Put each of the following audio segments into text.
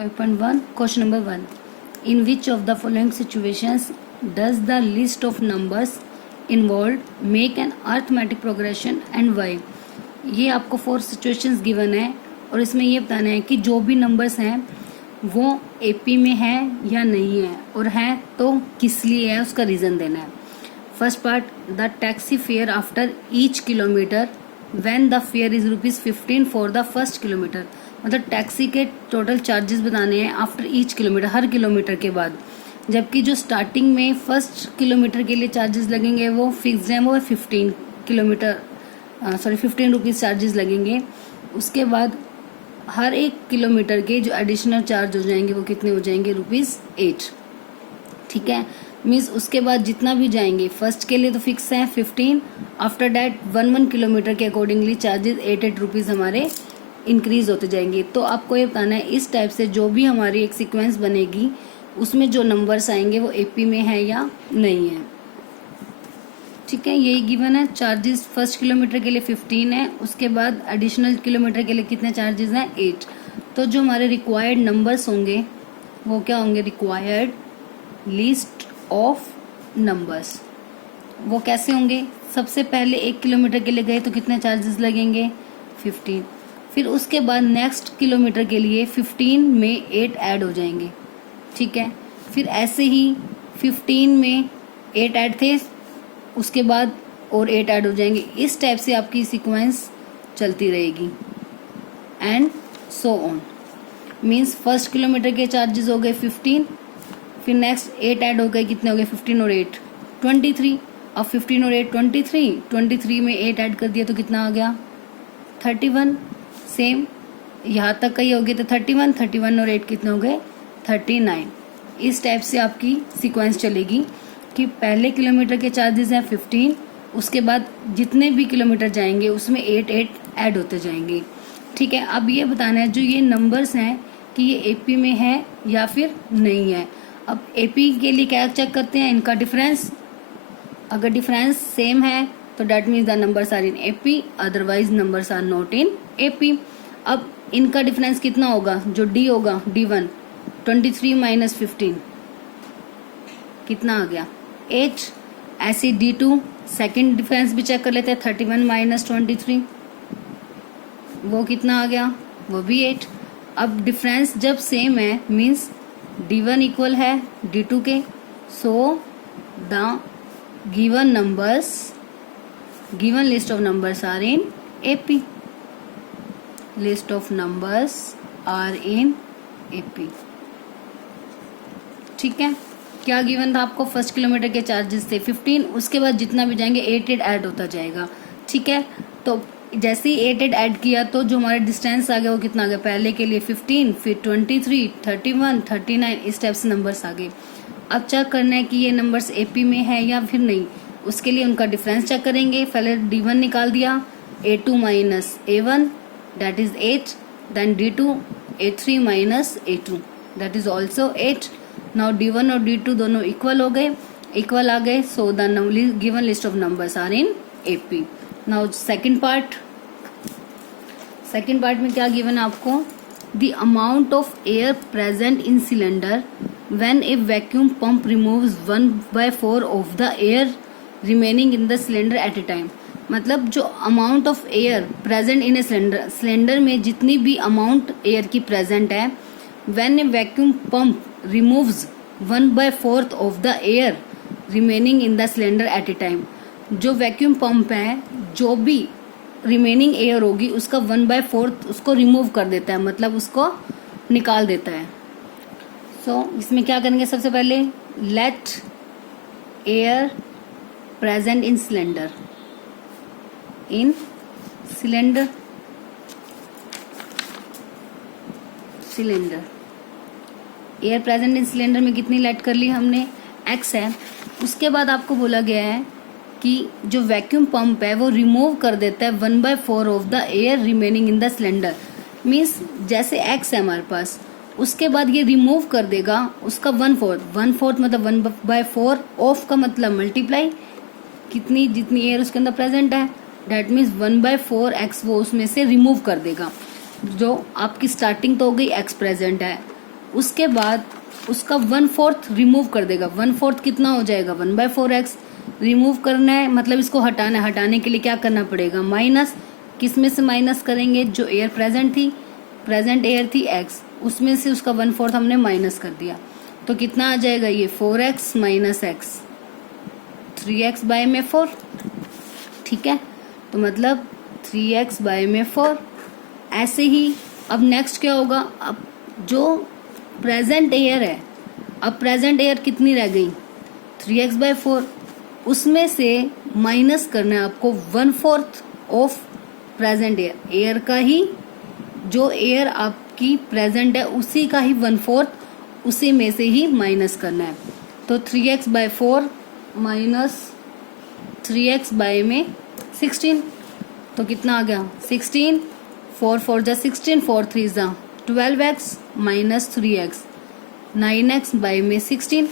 5.1 Question number 1. In which of the following situations does the list of numbers involved make an arithmetic progression and why? ये आपको 4 situations given है और इसमें ये बताना है कि जो भी numbers हैं वो AP में है या नहीं है, और है तो किस लिए है उसका रीज़न देना है. First part, the taxi fare after each kilometre when the fair is ₹15 for the first kilometre. मतलब टैक्सी के टोटल चार्जेस बताने हैं आफ्टर ईच किलोमीटर, हर किलोमीटर के बाद. जबकि जो स्टार्टिंग में फर्स्ट किलोमीटर के लिए चार्जेस लगेंगे वो फिक्स्ड हैं, वो 15 रुपीज़ चार्जेस लगेंगे. उसके बाद हर एक किलोमीटर के जो एडिशनल चार्ज हो जाएंगे वो कितने हो जाएंगे? ₹8. ठीक है, मीन्स उसके बाद जितना भी जाएंगे, फर्स्ट के लिए तो फिक्स है 15, आफ्टर डैट 1 किलोमीटर के अकॉर्डिंगली चार्जेस 8 रुपीज़ हमारे इंक्रीज होते जाएंगे. तो आपको ये बताना है इस टाइप से जो भी हमारी एक सीक्वेंस बनेगी उसमें जो नंबर्स आएंगे वो एपी में है या नहीं है. ठीक है, यही गिवन है. चार्जेस फर्स्ट किलोमीटर के लिए 15 है, उसके बाद एडिशनल किलोमीटर के लिए कितने चार्जेस हैं? 8. तो जो हमारे रिक्वायर्ड नंबर्स होंगे वो क्या होंगे? Required list of numbers. वो कैसे होंगे? सबसे पहले 1 किलोमीटर के लिए गए तो कितने चार्जेस लगेंगे? 15. फिर उसके बाद नेक्स्ट किलोमीटर के लिए 15 में 8 ऐड हो जाएंगे. ठीक है, फिर ऐसे ही 15 में 8 ऐड थे, उसके बाद और 8 ऐड हो जाएंगे. इस टाइप से आपकी सीक्वेंस चलती रहेगी and so on. Means first kilometre के चार्जेस हो गए 15, फिर नेक्स्ट 8 ऐड हो गए, कितने हो गए? 15 और 8 23. अब 15 और 8 23 में 8 ऐड कर दिया तो कितना आ गया? 31. सेम यहाँ तक का ही हो गया तो 31 और 8 कितने हो गए? 39. इस टाइप से आपकी सीक्वेंस चलेगी कि पहले किलोमीटर के चार्जेस हैं 15, उसके बाद जितने भी किलोमीटर जाएंगे उसमें 8 ऐड होते जाएंगे. ठीक है, अब ये बताना है जो ये नंबर्स हैं कि ये एपी में है या फिर नहीं है. अब एपी के लिए क्या चेक करते हैं? इनका डिफरेंस. अगर डिफरेंस सेम है तो that means the numbers are in AP, otherwise numbers are not in AP. अब इनका डिफरेंस कितना होगा? जो डी होगा D1, 23 माइनस 15 कितना आ गया? 8. ऐसे D2 सेकेंड डिफरेंस भी चेक कर लेते हैं. 31 माइनस 23 वो कितना आ गया? वो भी 8. अब डिफरेंस जब सेम है मीन्स D1 इक्वल है D2 के, so the given list of numbers are in AP. List of numbers are in AP. ठीक है, क्या गिवन था आपको? फर्स्ट किलोमीटर के चार्जेस थे 15, उसके बाद जितना भी जाएंगे 8 ऐड होता जाएगा. ठीक है, तो जैसे ही 8 ऐड किया तो जो हमारा डिस्टेंस आ गया वो कितना आ गया? पहले के लिए 15, फिर 23, 31, 39, इस टाइप से नंबर्स आ गए. अब चेक करना है कि ये नंबर्स एपी में है या फिर नहीं. उसके लिए उनका डिफरेंस चेक करेंगे. पहले D1 निकाल दिया, A2 minus A1 that is 8, then D2 A3 minus A2 that is also 8. Now D1 और D2 दोनों इक्वल आ गए, so the given list of numbers are in AP. Now second part में क्या गिवन है आपको? The amount of air present in cylinder when a vacuum pump removes 1/4 of the air remaining in the cylinder at a time. मतलब जो amount of air present in a cylinder में जितनी भी amount air की present है, when a vacuum pump removes 1/4 of the air remaining in the cylinder at a time. जो vacuum pump है, जो भी रिमेनिंग एयर होगी उसका 1/4 उसको रिमूव कर देता है, मतलब उसको निकाल देता है. सो इसमें क्या करेंगे? सबसे पहले let air present in cylinder air present in cylinder में कितनी लेट कर ली हमने? X है. उसके बाद आपको बोला गया है कि जो वैक्यूम पंप है वो रिमूव कर देता है 1/4 of the air remaining in the cylinder. Means जैसे X है हमारे पास, उसके बाद ये रिमूव कर देगा उसका 1/4 मतलब 1/4 ऑफ का मतलब मल्टीप्लाई जितनी एयर उसके अंदर प्रेजेंट है, डैट मीन्स 1/4 X वो उसमें से रिमूव कर देगा. जो आपकी स्टार्टिंग तो हो गई X प्रेजेंट है, उसके बाद उसका 1/4 रिमूव कर देगा। 1/4 कितना हो जाएगा, 1/4x। रिमूव करना है मतलब इसको हटाना है, हटाने के लिए क्या करना पड़ेगा, माइनस। किस में से माइनस करेंगे, जो एयर प्रेजेंट थी, प्रेजेंट एयर थी x, उसमें से उसका 1/4 हमने माइनस कर दिया। तो कितना आ जाएगा ये 4x minus x, 3x bye में 4। ठीक है, तो मतलब 3x बाय में 4। ऐसे ही अब नेक्स्ट क्या होगा, अब जो प्रेजेंट एयर है, अब प्रेजेंट एयर कितनी रह गई, 3x बाय 4, उसमें से माइनस करना है आपको 1/4 ऑफ प्रेजेंट एयर, एयर का ही, जो एयर आपकी प्रेजेंट है उसी का ही 1/4, उसी में से ही माइनस करना है। तो 3x by 4 minus 3x bye में 16, तो कितना आ गया 16, 4 4 जा 16, 4 3 जा 12x minus 3x, 9x bye में 16।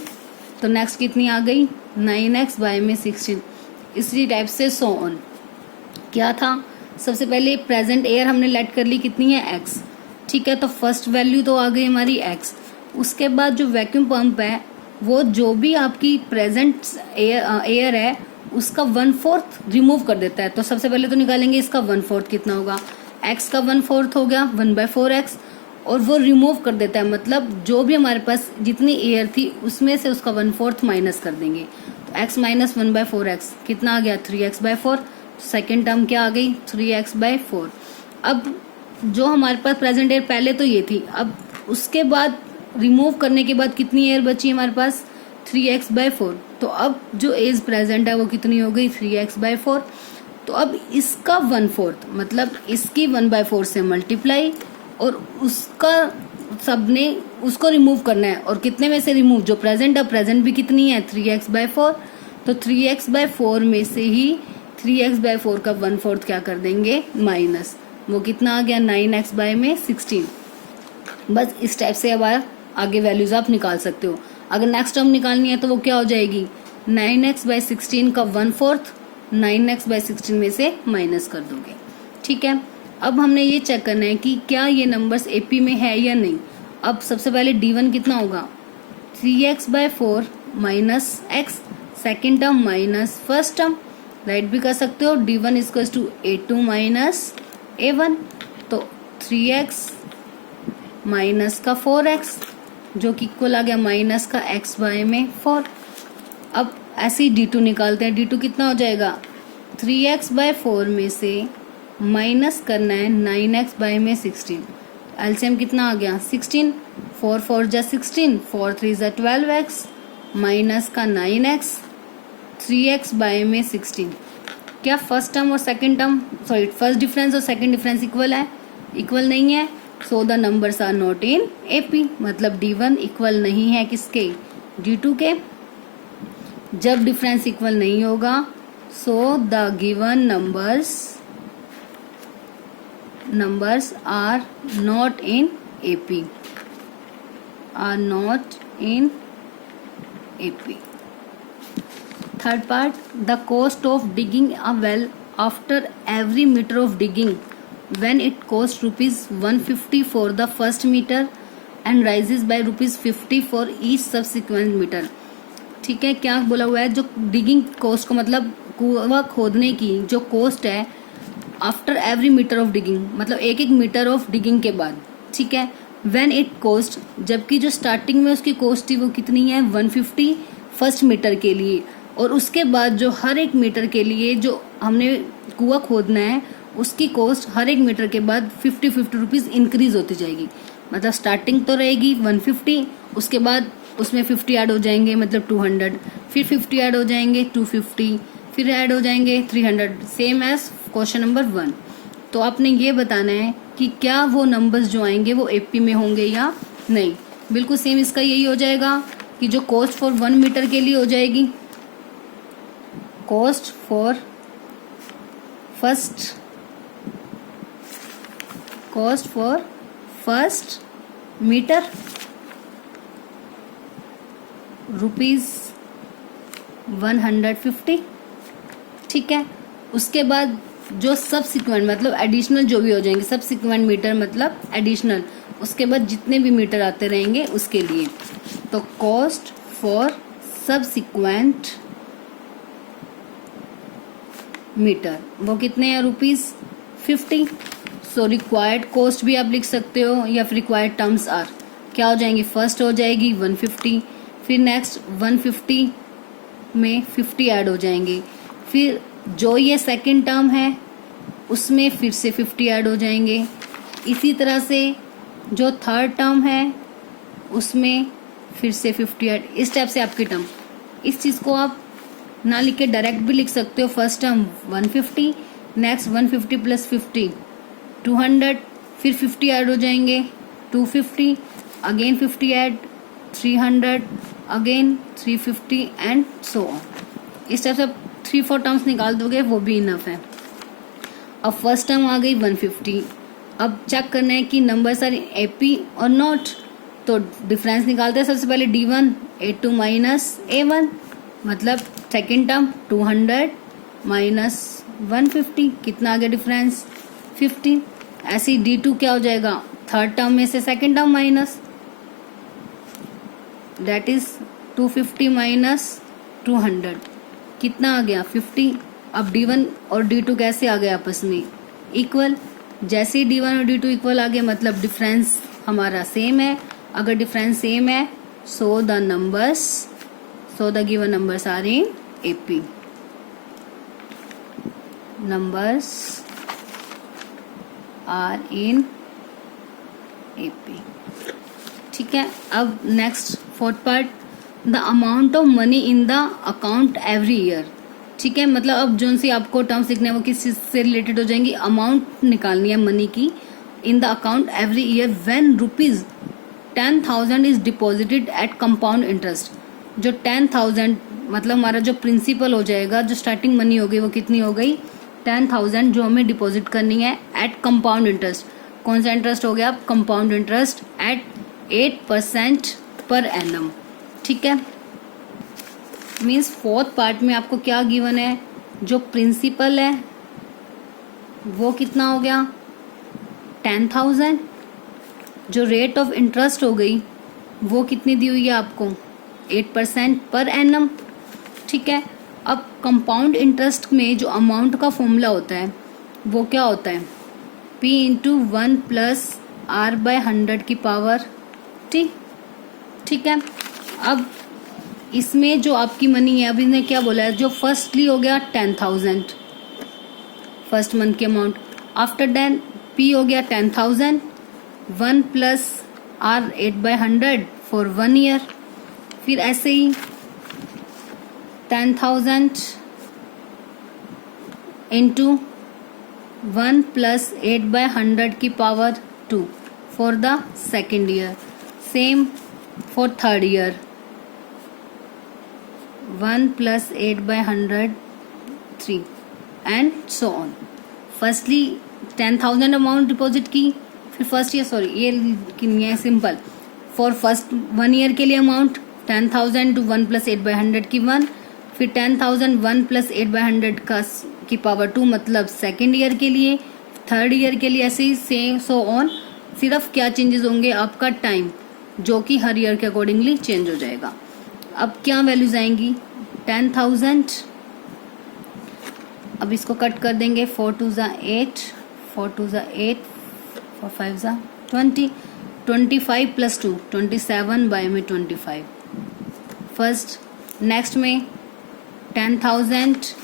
तो नेक्स्ट कितनी आ गई, 9x बाय में 16। इसी टाइप से सो ऑन। क्या था, सबसे पहले प्रेजेंट एयर हमने लेट कर ली, कितनी है x। ठीक है, तो फर्स्ट वैल्यू तो आ गई हमारी x। उसके बाद जो वैक्यूम पंप है वो जो भी आपकी प्रेजेंट एयर है उसका 1/4 रिमूव कर देता है। तो सबसे पहले तो निकालेंगे इसका 1/4 कितना होगा, x का 1/4 हो गया 1/4x, और वो रिमूव कर देता है, मतलब जो भी हमारे पास जितनी एयर थी उसमें से उसका 1/4 माइनस कर देंगे। तो x माइनस 1/4x कितना आ गया 3x बाय 4। सेकेंड टर्म क्या आ गई 3x बाय 4। अब जो हमारे पास प्रेजेंट एयर पहले तो ये थी, अब उसके बाद रिमूव करने के बाद कितनी एयर बची हमारे पास 3x बाय 4। तो अब जो एज प्रेजेंट है वो कितनी हो गई 3x बाय 4। तो अब इसका 1/4 मतलब इसकी 1/4 से मल्टीप्लाई, और उसका सबने उसको रिमूव करना है, और कितने में से रिमूव, जो प्रेजेंट है, प्रेजेंट भी कितनी है 3x बाय 4। तो 3x बाय 4 में से ही 3x बाय 4 का 1/4 क्या कर देंगे माइनस, वो कितना आ गया 9x बाय में 16। बस इस टाइप से अब आगे वैल्यूज आप निकाल सकते हो। अगर नेक्स्ट टर्म निकालनी है तो वो क्या हो जाएगी 9x बाय 16 का 1/4 9x बाय 16 में से माइनस कर दोगे। ठीक है, अब हमने ये चेक करना है कि क्या ये नंबर्स एपी में है या नहीं। अब सबसे पहले d1 कितना होगा 3x by 4 minus x, second term minus first term, write भी कर सकते हो, d1 equals to a2 minus a1। तो 3x माइनस का 4x जो कि इक्वल आ गया माइनस का x बाय में 4। अब ऐसे ही d2 निकालते हैं, d2 कितना हो जाएगा 3x बाय 4 में से माइनस करना है 9x बाय में 16। एलसीएम कितना आ गया 16, 4 4 जा 16, 4 3 जा 12x माइनस का 9x, 3x बाय में 16। क्या फर्स्ट टर्म और second term, sorry first difference और सेकंड डिफरेंस इक्वल है, इक्वल नहीं है, so the numbers are not in AP. मतलब d1 इक्वल नहीं है किसके d2 के। जब डिफरेंस इक्वल नहीं होगा सो the given numbers are not in AP, are not in AP. Third part, the cost of digging a well after every meter of digging, when it costs rupees 150 for the first meter and rises by rupees 50 for each subsequent meter. ठीक है, क्या बोला हुआ है, जो digging cost को मतलब कुआं खोदने की जो कॉस्ट है after every metre of digging, मतलब एक एक मीटर ऑफ डिगिंग के बाद। ठीक है, व्हेन इट कॉस्ट, जबकि जो स्टार्टिंग में उसकी कॉस्ट थी वो कितनी है 150 फर्स्ट मीटर के लिए, और उसके बाद जो हर एक मीटर के लिए जो हमने कुआं खोदना है उसकी कॉस्ट हर एक मीटर के बाद 50 रुपीज़ इंक्रीज होती जाएगी। मतलब स्टार्टिंग तो रहेगी 150, उसके बाद उसमें 50 ऐड हो जाएंगे मतलब 200, फिर 50 ऐड हो जाएंगे 250, फिर ऐड हो जाएंगे 300, सेम एज क्वेश्चन नंबर 1। तो आपने ये बताना है कि क्या वो नंबर्स जो आएंगे वो एपी में होंगे या नहीं। बिल्कुल सेम इसका यही हो जाएगा कि जो कॉस्ट फॉर 1 मीटर के लिए हो जाएगी, कॉस्ट फॉर फर्स्ट मीटर ₹150। ठीक है, उसके बाद जो सब सिक्वेंट मतलब एडिशनल जो भी हो जाएंगे, सब सिक्वेंट मीटर मतलब एडिशनल, उसके बाद जितने भी मीटर आते रहेंगे उसके लिए। तो कॉस्ट फॉर सब सिक्वेंट मीटर वो कितने हैं, ₹50। सो रिक्वायर्ड कॉस्ट भी आप लिख सकते हो, या फिर रिक्वायर्ड टर्म्स आर क्या हो जाएंगी, फर्स्ट हो जाएगी 150, फिर नेक्स्ट 150 में 50 ऐड हो जाएंगे, फिर जो ये सेकंड टर्म है उसमें फिर से 50 ऐड हो जाएंगे, इसी तरह से जो थर्ड टर्म है उसमें फिर से 50 ऐड, इस टाइप से आपकी टर्म। इस चीज़ को आप ना लिख के डायरेक्ट भी लिख सकते हो, फर्स्ट टर्म 150, नेक्स्ट 150 प्लस 50 200, फिर 50 ऐड हो जाएंगे 250, again 50 add 300, again 350 and so on. इस टाइप से आप 3-4 टर्म्स निकाल दोगे, वो भी इनफ है। अब फर्स्ट टर्म आ गई 150, अब चेक करना है कि नंबर्स आर एपी और नॉट, तो डिफरेंस निकालते हैं सबसे पहले D1 A2 माइनस A1, मतलब सेकेंड टर्म 200 माइनस 150, कितना आ गया डिफरेंस 50। ऐसे ही D2 क्या हो जाएगा, थर्ड टर्म में से second term minus, that is 250 minus 200, कितना आ गया 50। अब D1 और D2 कैसे आ गए आपस में, इक्वल। जैसे ही D1 और D2 इक्वल आ गए मतलब डिफरेंस हमारा सेम है। अगर डिफरेंस सेम है so the given numbers are in AP, numbers are in AP। ठीक है, अब next fourth part, the amount of money in the account every year. ठीक है, मतलब अब जो सी आपको टर्म्स लिखने हैं वो किस चीज से रिलेटेड हो जाएंगी, अमाउंट निकालनी है मनी की in the account every year when ₹10,000 is deposited at compound interest. जो 10,000 मतलब हमारा जो प्रिंसिपल हो जाएगा, जो स्टार्टिंग मनी हो गई वो कितनी हो गई 10,000, जो हमें डिपॉजिट करनी है एट कंपाउंड इंटरेस्ट। कौन सा इंटरेस्ट हो गया, compound interest eight 8% per annum. ठीक है, मीन्स फोर्थ पार्ट में आपको क्या गिवन है, जो प्रिंसिपल है वो कितना हो गया 10,000, जो रेट ऑफ इंटरेस्ट हो गई वो कितनी दी हुई है आपको 8% पर एनम। ठीक है, अब कंपाउंड इंटरेस्ट में जो अमाउंट का फॉर्मूला होता है वो क्या होता है, P इंटू 1 प्लस R/100 की पावर T। ठीक है, अब इसमें जो आपकी मनी है, अभी ने क्या बोला है, जो फर्स्टली हो गया 10,000 फर्स्ट मंथ की अमाउंट, आफ्टर देन P हो गया 10,000, 1 प्लस R 8/100 फॉर 1 ईयर, फिर ऐसे ही 10,000 इंटू 1 प्लस 8/100 की power 2 for the second year, same for third year 1 plus 8/100 3 and so on. Firstly 10,000 amount deposit की, फिर फर्स्ट ईयर, सॉरी ये नहीं है, सिंपल फॉर फर्स्ट 1 ईयर के लिए अमाउंट 10,000 टू 1 प्लस 8/100 की 1, फिर 10,000 1 प्लस 8/100 का की पावर 2 मतलब सेकेंड ईयर के लिए, थर्ड ईयर के लिए ऐसे ही सेम सो ऑन। सिर्फ क्या चेंजेस होंगे, आपका टाइम जो कि हर ईयर के अकॉर्डिंगली चेंज हो जाएगा। अब क्या वैल्यूज आएंगी 10,000, अब इसको कट कर देंगे 4 2 ज़ा 8, 4 2 ज़ा 8, 4 5 ज़ा 20, 25 प्लस 2 27 बाय में 25 फर्स्ट। नेक्स्ट में 10,000,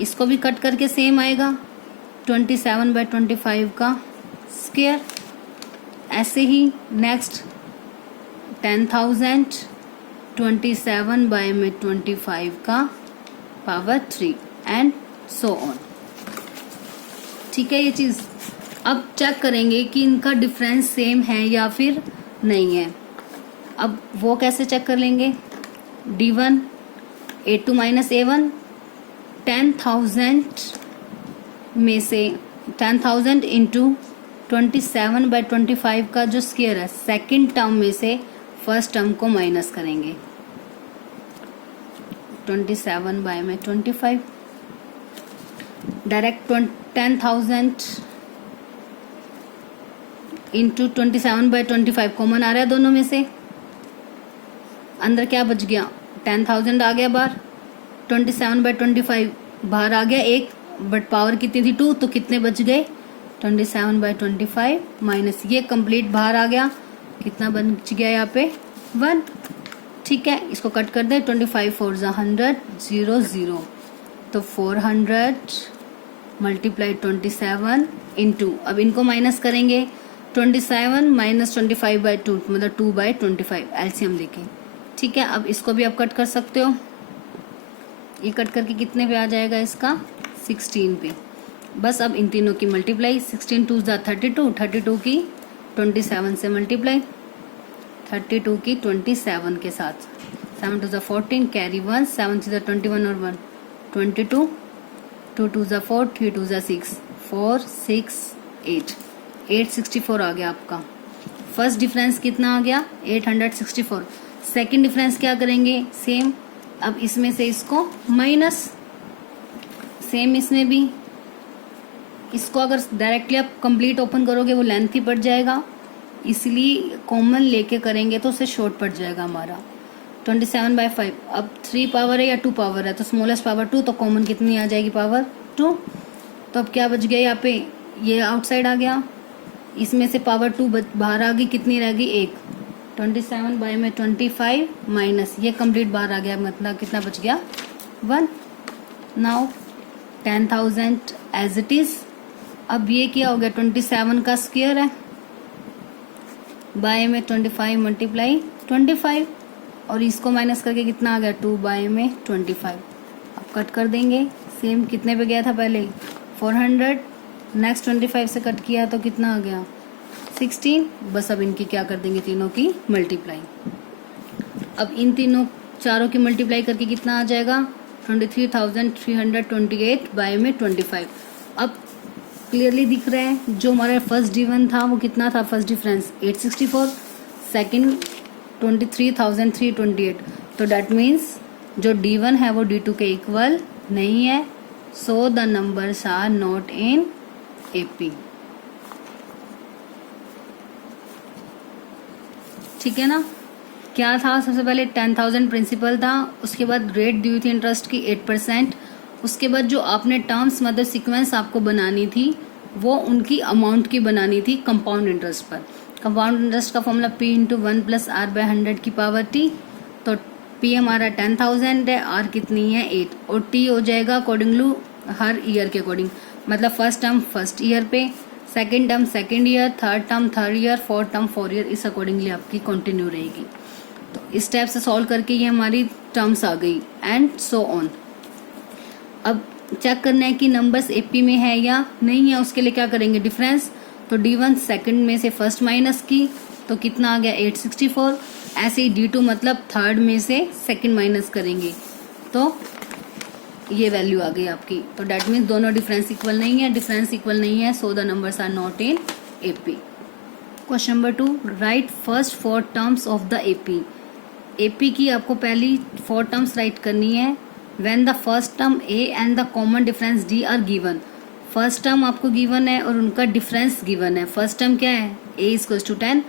इसको भी कट करके सेम आएगा 27/25 का स्क्वायर। ऐसे ही नेक्स्ट 10,000 27 बाय में 25 का पावर 3 एंड सो ऑन। ठीक है, ये चीज अब चेक करेंगे कि इनका डिफरेंस सेम है या फिर नहीं है। अब वो कैसे चेक कर लेंगे, D1 A2 माइनस A1, 10,000 में से 10,000 इंटू 27/25 का जो स्क्वायर है, सेकेंड टर्म में से फर्स्ट टर्म को माइनस करेंगे 27 बाय में 25, डायरेक्ट 10,000 इंटू 27/25 कॉमन आ रहा है दोनों में से, अंदर क्या बच गया 10,000 आ गया बाहर, 27/25 बाहर आ गया एक, बट पावर कितनी थी 2, तो कितने बच गए 27/25 माइनस ये कंप्लीट बाहर आ गया, कितना बच गया यहाँ पे 1। ठीक है, इसको कट कर दे, 25 4 100 0 0, तो 400 मल्टीप्लाई 27 इंटू, अब इनको माइनस करेंगे 27 माइनस 25/2 मतलब 2/25 एलसीएम लेके। ठीक है, अब इसको भी आप कट कर सकते हो, ये कट करके कितने पे आ जाएगा इसका 16 पे। बस अब इन तीनों की मल्टीप्लाई, 16 2 32, 32 की 27 से मल्टीप्लाई, 32 की 27 के साथ, 7 2 14 कैरी 1, 7 3 21 और 1 22, 2 2 4 3 2 6 4 6 8 864 आ गया आपका। फर्स्ट डिफरेंस कितना आ गया 864। सेकंड डिफरेंस क्या करेंगे सेम, अब इसमें से इसको माइनस, सेम इसमें भी, इसको अगर डायरेक्टली आप कंप्लीट ओपन करोगे वो लेंथी पड़ जाएगा, इसलिए कॉमन लेके करेंगे तो उससे शॉर्ट पड़ जाएगा हमारा 27/5। अब 3 पावर है या 2 पावर है, तो स्मॉलेस्ट पावर 2, तो कॉमन कितनी आ जाएगी पावर 2। तो अब क्या बच गया यहाँ पे, ये आउटसाइड आ गया, इसमें से पावर 2 बाहर आ गई, कितनी रह गई 1, 27/25 माइनस ये कंप्लीट बाहर आ गया, मतलब कितना बच गया 1। Now 10,000 as it is. अब ये क्या हो गया 27 का स्क्वायर है, बाय में 25 मल्टीप्लाई 25, और इसको माइनस करके कितना आ गया 2 बाय में 25। अब कट कर देंगे, सेम कितने पे गया था पहले 400, नेक्स्ट 25 से कट किया तो कितना आ गया 16। बस अब इनकी क्या कर देंगे तीनों की मल्टीप्लाई। अब इन तीनों चारों की मल्टीप्लाई करके कितना आ जाएगा 23,328 बाय में 25। अब क्लियरली दिख रहा है जो हमारा फर्स्ट D1 था वो कितना था, फर्स्ट डिफरेंस 864, सेकंड 23,328, तो डैट मीन्स जो D1 है वो D2 के इक्वल नहीं है, so the numbers are not in AP। ठीक है ना, क्या था सबसे पहले 10,000 प्रिंसिपल था, उसके बाद रेट दी हुई थी इंटरेस्ट की 8%, उसके बाद जो आपने टर्म्स मतलब सीक्वेंस आपको बनानी थी वो उनकी अमाउंट की बनानी थी कंपाउंड इंटरेस्ट पर। कंपाउंड इंटरेस्ट का फॉर्मूला P इंटू 1+R/100 की पावर T, तो P हमारा 10,000 है, R कितनी है 8, और T हो जाएगा अकॉर्डिंगली हर ईयर के अकॉर्डिंग, मतलब फर्स्ट टर्म फर्स्ट ईयर पे, second term second year, third term third year, fourth term 4 year, इस अकॉर्डिंगली आपकी कंटिन्यू रहेगी। तो इस टाइप से सॉल्व करके ये हमारी टर्म्स आ गई एंड सो ऑन। अब चेक करना है कि नंबर्स AP में है या नहीं है, उसके लिए क्या करेंगे डिफरेंस, तो D1 सेकंड में से फर्स्ट माइनस की तो कितना आ गया 864, ऐसे ही D2 मतलब थर्ड में से सेकंड माइनस करेंगे तो ये वैल्यू आ गई आपकी, तो डेट मीन्स दोनों डिफरेंस इक्वल नहीं है, डिफरेंस इक्वल नहीं है, so the numbers are not in AP। Question number 2, write first 4 terms of the AP की आपको पहली 4 टर्म्स राइट करनी है। When the first term A and the common difference D are given, first term आपको given है और उनका difference given है। फर्स्ट टर्म क्या है A = 10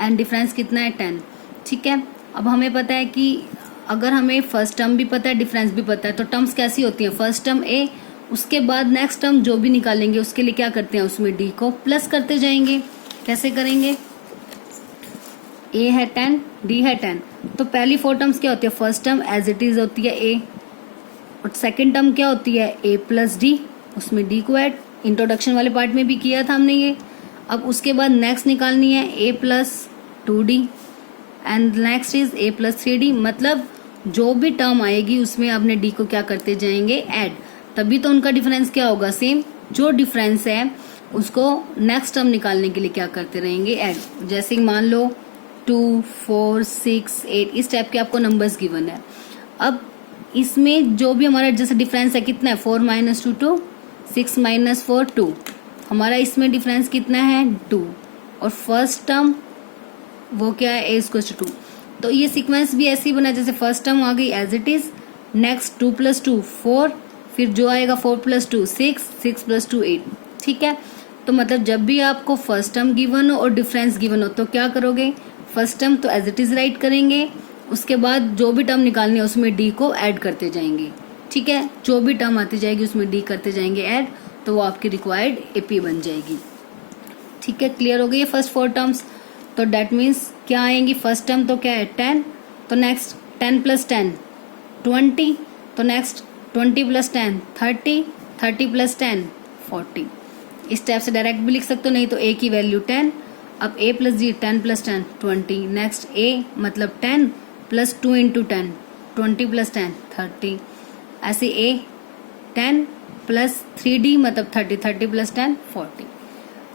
एंड डिफरेंस कितना है 10। ठीक है, अब हमें पता है कि अगर हमें फर्स्ट टर्म भी पता है डिफरेंस भी पता है तो टर्म्स कैसी होती हैं, फर्स्ट टर्म A, उसके बाद नेक्स्ट टर्म जो भी निकालेंगे उसके लिए क्या करते हैं उसमें D को प्लस करते जाएंगे। कैसे करेंगे, A है 10 D है 10, तो पहली 4 टर्म्स क्या होती है, first term as it is होती है A, और सेकेंड टर्म क्या होती है A + D, उसमें D को ऐड, इंट्रोडक्शन वाले पार्ट में भी किया था हमने ये। अब उसके बाद नेक्स्ट निकालनी है A + 2D and next is A + 3D, मतलब जो भी टर्म आएगी उसमें आपने D को क्या करते जाएंगे ऐड, तभी तो उनका डिफरेंस क्या होगा सेम। जो डिफरेंस है उसको नेक्स्ट टर्म निकालने के लिए क्या करते रहेंगे ऐड। जैसे मान लो 2 4 6 8 इस टाइप के आपको नंबर्स गिवन है। अब इसमें जो भी हमारा जैसे डिफरेंस है कितना है 4 - 2 2, 6 - 4 2, हमारा इसमें डिफरेंस कितना है 2, और फर्स्ट टर्म वो क्या है A = 2। तो ये सीक्वेंस भी ऐसे ही बना जैसे फर्स्ट टर्म आ गई एज इट इज, नेक्स्ट 2 + 2 4, फिर जो आएगा 4 + 2 6, 6 + 2 8। ठीक है, तो मतलब जब भी आपको फर्स्ट टर्म गिवन हो और डिफरेंस गिवन हो तो क्या करोगे, फर्स्ट टर्म तो एज इट इज राइट करेंगे, उसके बाद जो भी टर्म निकालनी है उसमें डी को ऐड करते जाएंगे। ठीक है, जो भी टर्म आती जाएगी उसमें डी करते जाएंगे ऐड, तो वो आपकी रिक्वायर्ड एपी बन जाएगी। ठीक है, क्लियर हो गई है फर्स्ट 4 टर्म्स। तो डेट मीन्स क्या आएंगी, फर्स्ट टर्म तो क्या है 10, तो नेक्स्ट 10 + 10 20, तो नेक्स्ट 20 + 10 30, 30 + 10 40। इस टाइप से डायरेक्ट भी लिख सकते हो, नहीं तो ए की वैल्यू 10। अब a + g 10 + 10 20, नेक्स्ट a मतलब 10 + 2 × 10 20 + 10 30, ऐसे a 10 + 3d मतलब 30, 30 + 10 40।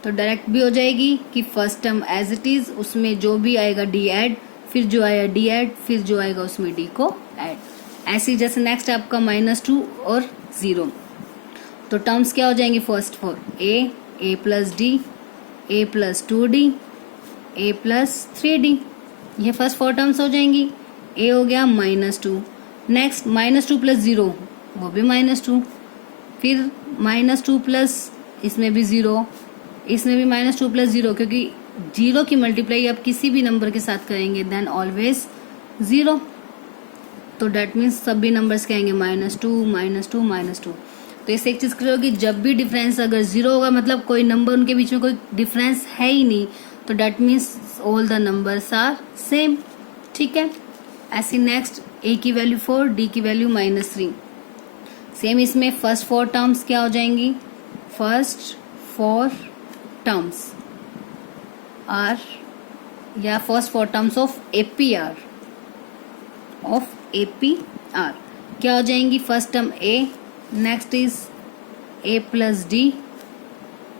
तो डायरेक्ट भी हो जाएगी कि first term as it is, उसमें जो भी आएगा डी ऐड, फिर जो आएगा डी ऐड, फिर जो आएगा उसमें डी को ऐड। ऐसे ही जैसे नेक्स्ट आपका -2 और 0, तो टर्म्स क्या हो जाएंगे first 4 a + d, a + 2d, a + 3d, ये फर्स्ट 4 टर्म्स हो जाएंगी। a हो गया -2, नेक्स्ट -2 + 0 वो भी -2, फिर -2 प्लस इसमें भी 0, इसमें भी -2 + 0, क्योंकि 0 की मल्टीप्लाई आप किसी भी नंबर के साथ करेंगे देन ऑलवेज 0, तो डेट मीन्स सभी नंबर्स क्या आएंगे -2 -2 -2। तो इससे एक चीज क्लियर होगी, जब भी डिफरेंस अगर 0 होगा मतलब कोई नंबर उनके बीच में कोई डिफरेंस है ही नहीं, तो that means all the numbers are same. ठीक है, ऐसी नेक्स्ट a की वैल्यू 4, d की वैल्यू -3, सेम इसमें फर्स्ट 4 टर्म्स क्या हो जाएंगी, फर्स्ट 4 टर्म्स आर या फर्स्ट 4 टर्म्स ऑफ APR क्या हो जाएंगी, first term a, next is a + d,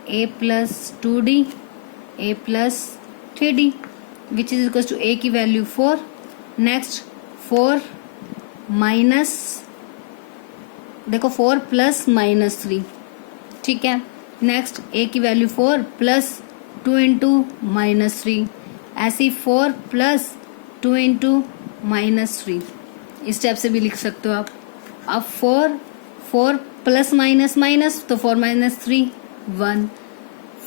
a + 2d, a + 3d which is equal to a की वैल्यू 4, नेक्स्ट 4 माइनस, देखो 4 + -3। ठीक है, नेक्स्ट a की वैल्यू 4 + 2 × -3, ऐसी 4 + 2 × -3, इस टाइप से भी लिख सकते हो आप। अब 4 प्लस माइनस माइनस, तो 4 - 3 1,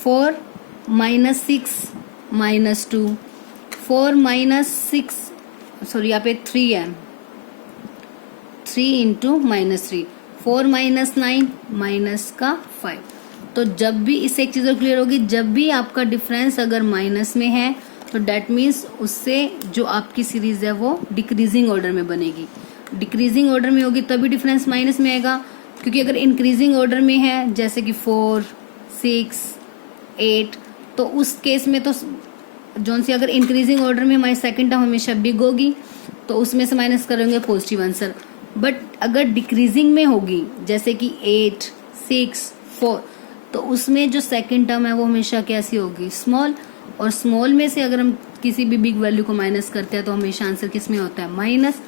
4 - 6 -2, 4 - 6 सॉरी यहाँ पे 3 है, 3 × -3, 4 - 9 -5। तो जब भी इससे एक चीज़ और क्लियर होगी, जब भी आपका डिफरेंस अगर माइनस में है तो डेट मीन्स उससे जो आपकी सीरीज है वो डिक्रीजिंग ऑर्डर में बनेगी। डिक्रीजिंग ऑर्डर में होगी तभी डिफरेंस माइनस में आएगा, क्योंकि अगर इंक्रीजिंग ऑर्डर में है जैसे कि 4 6 8, तो उस केस में तो जोन सी अगर इंक्रीजिंग ऑर्डर में हमारी सेकंड टर्म हमेशा बिग होगी, तो उसमें से माइनस करेंगे पॉजिटिव आंसर। बट अगर डिक्रीजिंग में होगी जैसे कि 8 6 4, तो उसमें जो सेकंड टर्म है वो हमेशा कैसी होगी, स्मॉल, और स्मॉल में से अगर हम किसी भी बिग वैल्यू को माइनस करते हैं तो हमेशा आंसर किस में होता है, माइनस।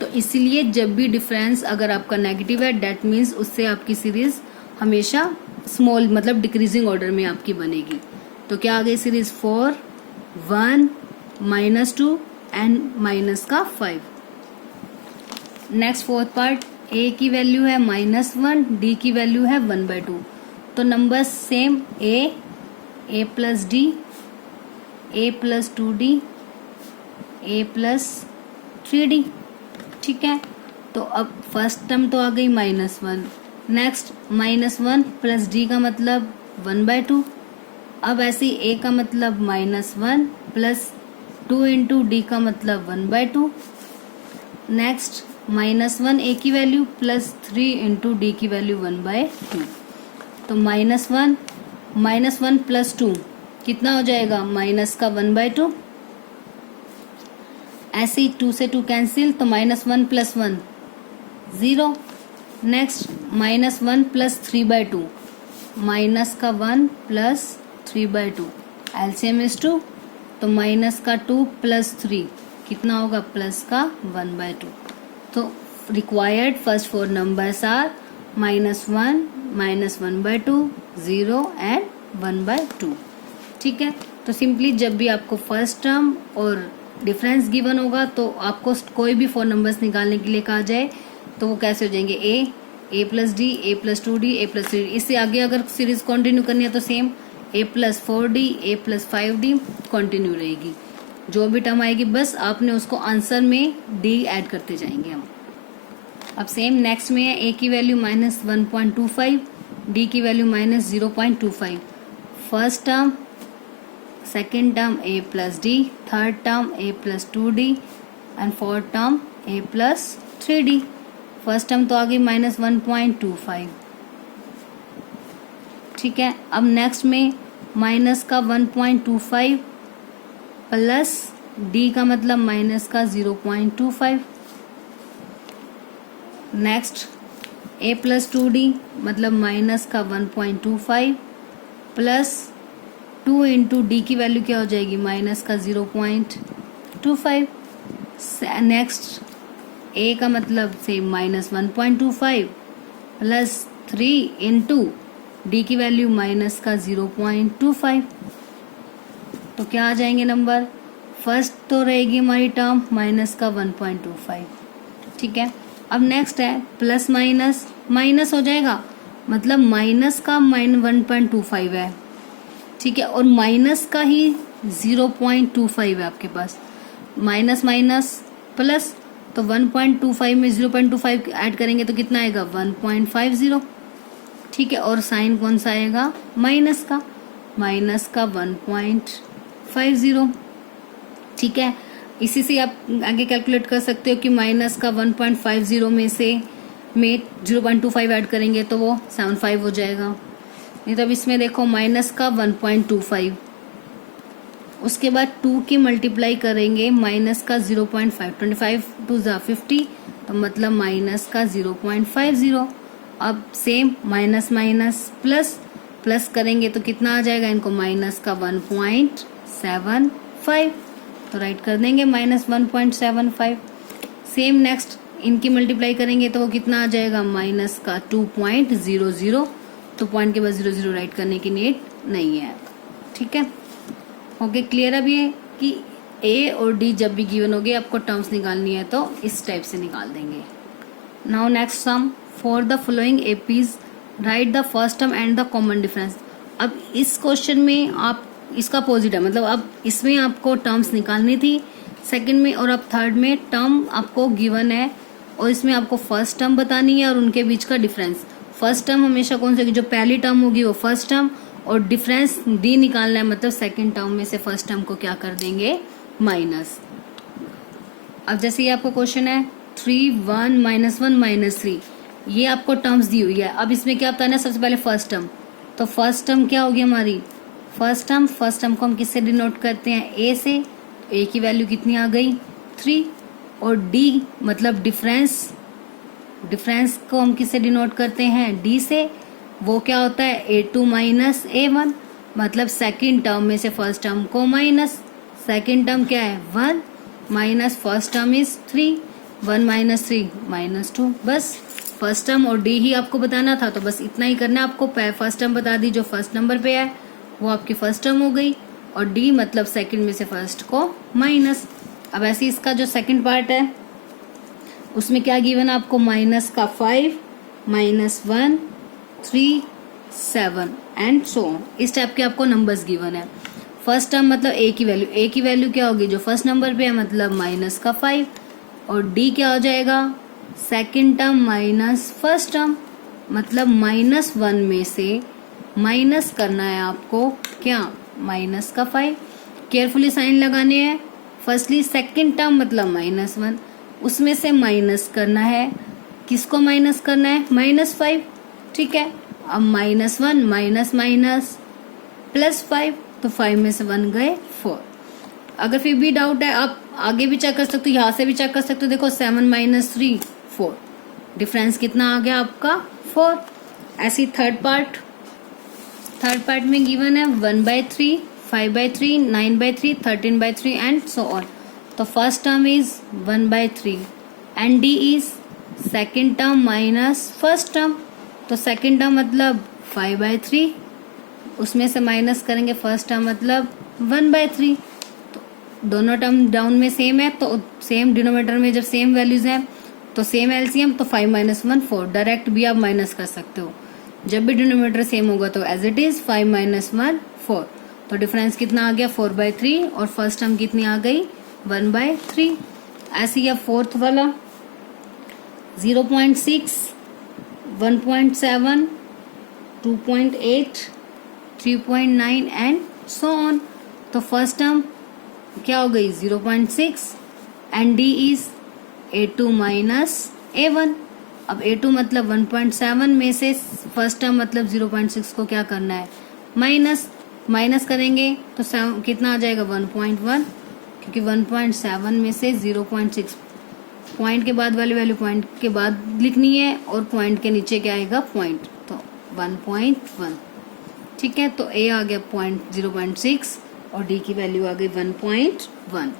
तो इसलिए जब भी डिफरेंस अगर आपका नेगेटिव है डेट मीन्स उससे आपकी सीरीज हमेशा स्मॉल मतलब डिक्रीजिंग ऑर्डर में आपकी बनेगी। तो क्या आ गई series 4 1 -2 and -5। Next fourth part, a की वैल्यू है -1, d की वैल्यू है 1/2। तो numbers same a + d, a + 2d, a + 3d। ठीक है, तो अब फर्स्ट टर्म तो आ गई -1, नेक्स्ट -1 + d का मतलब 1/2। अब ऐसे ही a का मतलब -1 + 2 × d का मतलब 1/2, नेक्स्ट -1 a की वैल्यू + 3 × d की वैल्यू 1/2। तो -1 + 2 कितना हो जाएगा, माइनस का 1/2, ऐसे ही 2 से 2 कैंसिल, तो -1 + 1 0, नेक्स्ट -1 + 3/2, माइनस का 1 + 3/2, एलसीएम इज 2, तो माइनस का 2 + 3 कितना होगा, प्लस का 1/2। तो required first 4 numbers are -1 -1/2 0 and 1/2। ठीक है, तो सिंपली जब भी आपको फर्स्ट टर्म और डिफरेंस गिवन होगा तो आपको कोई भी 4 नंबर्स निकालने के लिए कहा जाए तो वो कैसे हो जाएंगे, ए प्लस डी, ए प्लस 2d, ए प्लस 3d। इससे आगे अगर सीरीज कंटिन्यू करनी है तो सेम ए प्लस 4d, ए प्लस 5d कंटिन्यू रहेगी। जो भी टर्म आएगी बस आपने उसको आंसर में डी ऐड करते जाएंगे हम। अब सेम नेक्स्ट में है ए की वैल्यू -1.25, डी की value -0.25। First term, second term A plus D, third term A plus 2d and fourth term A plus 3d। First term तो आ गई -1.25, ठीक है। अब नेक्स्ट में माइनस का 1.25 प्लस डी का मतलब माइनस का 0.25। नेक्स्ट ए प्लस 2d मतलब माइनस का 1.25 प्लस 2 इंटू डी की वैल्यू क्या हो जाएगी माइनस का 0.25। नेक्स्ट ए का मतलब से -1.25 प्लस 3 इंटू डी की वैल्यू माइनस का 0.25। तो क्या आ जाएंगे नंबर? फर्स्ट तो रहेगी हमारी टर्म माइनस का 1.25, ठीक है। अब नेक्स्ट है प्लस माइनस, माइनस हो जाएगा मतलब माइनस का -1.25 है, ठीक है, और माइनस का ही 0.25 है आपके पास। माइनस माइनस प्लस, तो 1.25 में 0.25 ऐड करेंगे तो कितना आएगा 1.50, ठीक है। और साइन कौन सा आएगा माइनस का 1.50, ठीक है। इसी से आप आगे कैलकुलेट कर सकते हो कि माइनस का 1.50 में से 0.25 ऐड करेंगे तो वो 75 हो जाएगा। नहीं तो अब इसमें देखो माइनस का 1.25, उसके बाद 2 की मल्टीप्लाई करेंगे माइनस का 0.5, 25 2 ज़ा 50, तो मतलब माइनस का 0.50। अब same minus minus plus, plus करेंगे तो कितना आ जाएगा इनको माइनस का 1.75, तो राइट कर देंगे -1.75। सेम नेक्स्ट इनकी मल्टीप्लाई करेंगे तो वो कितना आ जाएगा माइनस का 2.00, तो पॉइंट के बाद 00 राइट करने की नीड नहीं है, ठीक है। ओके, क्लियर अब ये कि ए और डी जब भी गिवन होगी आपको टर्म्स निकालनी है तो इस टाइप से निकाल देंगे। Now next sum, for the following APs right the first term and the common difference. अब इस क्वेश्चन में आप इसका अपोजिट है, मतलब अब इसमें आपको टर्म्स निकालनी थी सेकंड में, और अब थर्ड में टर्म आपको गिवन है और इसमें आपको फर्स्ट टर्म बतानी है और उनके बीच का डिफरेंस। फर्स्ट टर्म हमेशा कौन सी होगी, जो पहली टर्म होगी वो फर्स्ट टर्म, और डिफरेंस डी निकालना है, मतलब सेकंड टर्म में से फर्स्ट टर्म को क्या कर देंगे माइनस। अब जैसे ये आपको क्वेश्चन है 3 1 -1 -3, ये आपको टर्म्स दी हुई है। अब इसमें क्या बताना है, सबसे पहले फर्स्ट टर्म, तो फर्स्ट टर्म क्या होगी हमारी फर्स्ट टर्म को हम किससे डिनोट करते हैं ए से, तो ए की वैल्यू कितनी आ गई 3, और डी मतलब डिफरेंस को हम किससे डिनोट करते हैं डी से, वो क्या होता है A2 माइनस A1, मतलब सेकंड टर्म में से फर्स्ट टर्म को माइनस, सेकंड टर्म क्या है 1 minus first term is 3, 1 minus 3 -2। बस फर्स्ट टर्म और डी ही आपको बताना था, तो बस इतना ही करना है आपको। फर्स्ट टर्म बता दी जो फर्स्ट नंबर पे है वो आपकी फर्स्ट टर्म हो गई, और डी मतलब सेकंड में से फर्स्ट को माइनस। अब ऐसे इसका जो सेकंड पार्ट है उसमें क्या गिवन है आपको माइनस का 5 -1 3 7 एंड सो ऑन, इस टाइप के आपको नंबर्स गिवन है। फर्स्ट टर्म मतलब ए की वैल्यू क्या होगी जो फर्स्ट नंबर पे है, मतलब माइनस का 5, और डी क्या हो जाएगा second term minus first term, मतलब -1 में से माइनस करना है आपको क्या माइनस का 5। केयरफुली साइन लगाने हैं। फर्स्टली सेकंड टर्म मतलब -1, उसमें से माइनस करना है, किसको माइनस करना है -5, ठीक है। अब -1 माइनस माइनस +5, तो 5 में से 1 गए 4। अगर फिर भी डाउट है आप आगे भी चेक कर सकते हो, यहाँ से भी चेक कर सकते हो। देखो 7 - 3 4, डिफरेंस कितना आ गया आपका 4। ऐसी थर्ड पार्ट में गिवन है 1/3 5/3 9/3 13/3 एंड सो ऑन। तो first term is 1/3 and D is second term minus first term, तो सेकेंड टर्म मतलब 5/3, उसमें से माइनस करेंगे फर्स्ट टर्म मतलब 1/3। तो दोनों टर्म डाउन में सेम है, तो सेम डिनोमिनेटर में जब सेम वैल्यूज हैं तो सेम एलसीएम, तो 5 माइनस 1 4, डायरेक्ट भी आप माइनस कर सकते हो। जब भी डिनोमिनेटर सेम होगा तो एज इट इज 5 माइनस 1 4, तो डिफरेंस कितना आ गया 4/3, और फर्स्ट टर्म कितनी आ गई 1/3। ऐसे ही अब फोर्थ वाला 0.6 1.7 2.8 3.9 एंड सो ऑन। तो फर्स्ट टर्म क्या हो गई 0.6 and D is A2 minus A1। अब A2 मतलब 1.7 में से फर्स्ट टर्म मतलब 0.6 को क्या करना है माइनस करेंगे तो कितना आ जाएगा 1.1, क्योंकि 1.7 में से 0.6 पॉइंट के बाद वाली वैल्यू पॉइंट के बाद लिखनी है, और पॉइंट के नीचे क्या आएगा पॉइंट, तो 1.1। ठीक है, तो A आ गया 0.6 और D की वैल्यू आ गई 1.1।